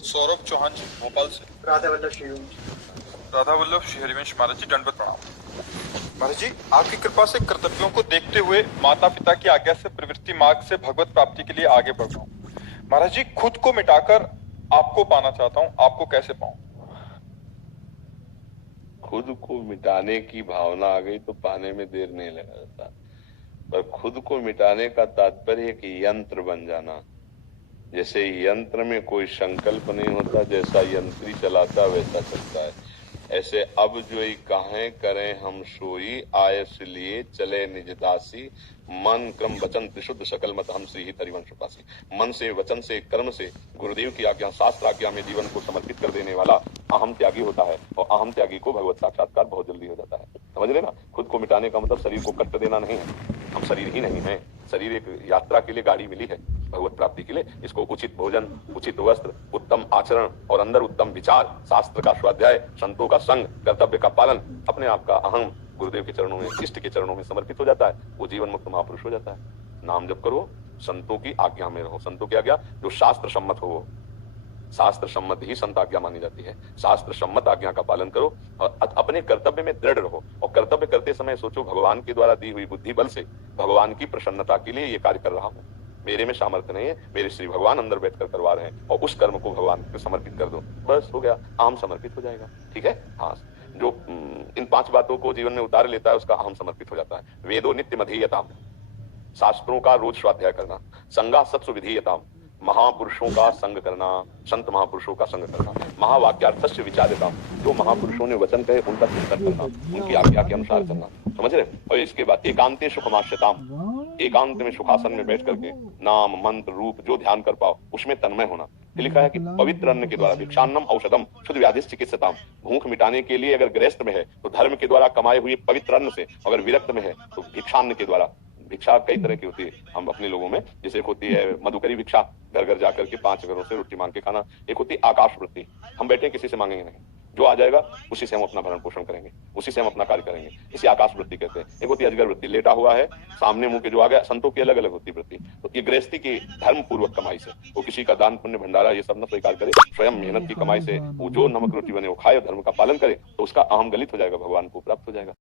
सौरभ चौहान जी, भोपाल से। राधा वल्लभ श्री राधा वल्लभ श्री हरिवंश महाराज जी, दंडवत प्रणाम। महाराज जी, आपकी कृपा से कर्तव्यों को देखते हुए माता पिता की आज्ञा से प्रवृत्ति मार्ग से भगवत प्राप्ति के लिए आगे बढ़ रहा हूँ। महाराज जी, खुद को मिटाकर आपको पाना चाहता हूँ, आपको कैसे पाऊं? खुद को मिटाने की भावना आ गई तो पाने में देर नहीं लगता, पर खुद को मिटाने का तात्पर्य एक यंत्र बन जाना। जैसे यंत्र में कोई संकल्प नहीं होता, जैसा यंत्री चलाता वैसा चलता है, ऐसे अब जो काहें करें हम सोई, आयस लिए चले निज दासी, मन क्रम वचन त्रिशुद्ध सकल मत हम श्री हरिवंश पासी। मन से, वचन से, कर्म से गुरुदेव की आज्ञा, शास्त्र आज्ञा में जीवन को समर्पित कर देने वाला अहम त्यागी होता है, और अहम त्यागी को भगवत साक्षात्कार बहुत जल्दी हो जाता है। समझ लेना, खुद को मिटाने का मतलब शरीर को कष्ट देना नहीं है। हम शरीर ही नहीं है, शरीर एक यात्रा के लिए गाड़ी मिली है भगवत प्राप्ति के लिए। इसको उचित भोजन, उचित वस्त्र, उत्तम आचरण और अंदर उत्तम विचार, शास्त्र का स्वाध्याय, संतों का संग, कर्तव्य का पालन, अपने आप का अहम गुरुदेव के चरणों में, इष्ट के चरणों में समर्पित हो जाता है, वो जीवन मुक्त महापुरुष हो जाता है। नाम जप करो, संतों की आज्ञा में रहो। संतों की आज्ञा जो शास्त्र सम्मत हो, शास्त्र सम्मत ही संत आज्ञा मानी जाती है। शास्त्र सम्मत आज्ञा का पालन करो और अपने कर्तव्य में दृढ़ रहो। और कर्तव्य करते समय सोचो, भगवान के द्वारा दी हुई बुद्धि बल से भगवान की प्रसन्नता के लिए ये कार्य कर रहा हूँ। मेरे में सामर्थ्य नहीं है, मेरे श्री भगवान अंदर बैठकर करवा रहे हैं, और उस कर्म को भगवान को समर्पित कर दो, बस हो गया, आम समर्पित हो जाएगा। ठीक है। हाँ, जो इन 5 बातों को जीवन में उतार लेता है उसका अहम समर्पित हो जाता है। वेदो नित्य मधीयताम, शास्त्रों का रोज स्वाध्याय करना। संगा सत्सु विधीयताम, महापुरुषों का संग करना, संत महापुरुषों का संग करना। महावाक्यार्थस्य विचार्यताम, जो महापुरुषों ने वचन कहे उनका चिंतन करना, उनकी आज्ञा के अनुसार करना। समझ रहे? और इसके बाद एकांते सुखमाश्यताम, एकांत में सुखासन में बैठ करके नाम मंत्र रूप जो ध्यान कर पाओ उसमें तन्मय होना। लिखा है कि पवित्र अन्न के द्वारा भिक्षान्नम औषधम शुद्ध व्याधि चिकित्सताम, भूख मिटाने के लिए अगर गृहस्थ में है तो धर्म के द्वारा कमाए हुए पवित्र अन्न से, अगर विरक्त में है तो भिक्षान्न के द्वारा। भिक्षा कई तरह की होती है हम अपने लोगों में, जैसे होती है मधुकरी भिक्षा, घर घर जाकर के 5 घरों से रोटी मांग के खाना। एक होती है आकाश वृत्ति, हम बैठे किसी से मांगेंगे नहीं, जो आ जाएगा उसी से हम अपना भरण पोषण करेंगे, उसी से हम अपना कार्य करेंगे, इसे आकाश वृत्ति कहते हैं। एक होती है अजगर वृत्ति, लेटा हुआ है सामने मुंह के जो आ गया। संतों की अलग अलग होती वृत्ति। तो ये गृहस्थी की धर्म पूर्वक कमाई से, वो किसी का दान पुण्य भंडारा ये सब न स्वीकार करे, स्वयं मेहनत की कमाई से वो जो नमक रोटी बने वो खाए, धर्म का पालन करे, तो उसका अहम गलित हो जाएगा, भगवान को प्राप्त हो जाएगा।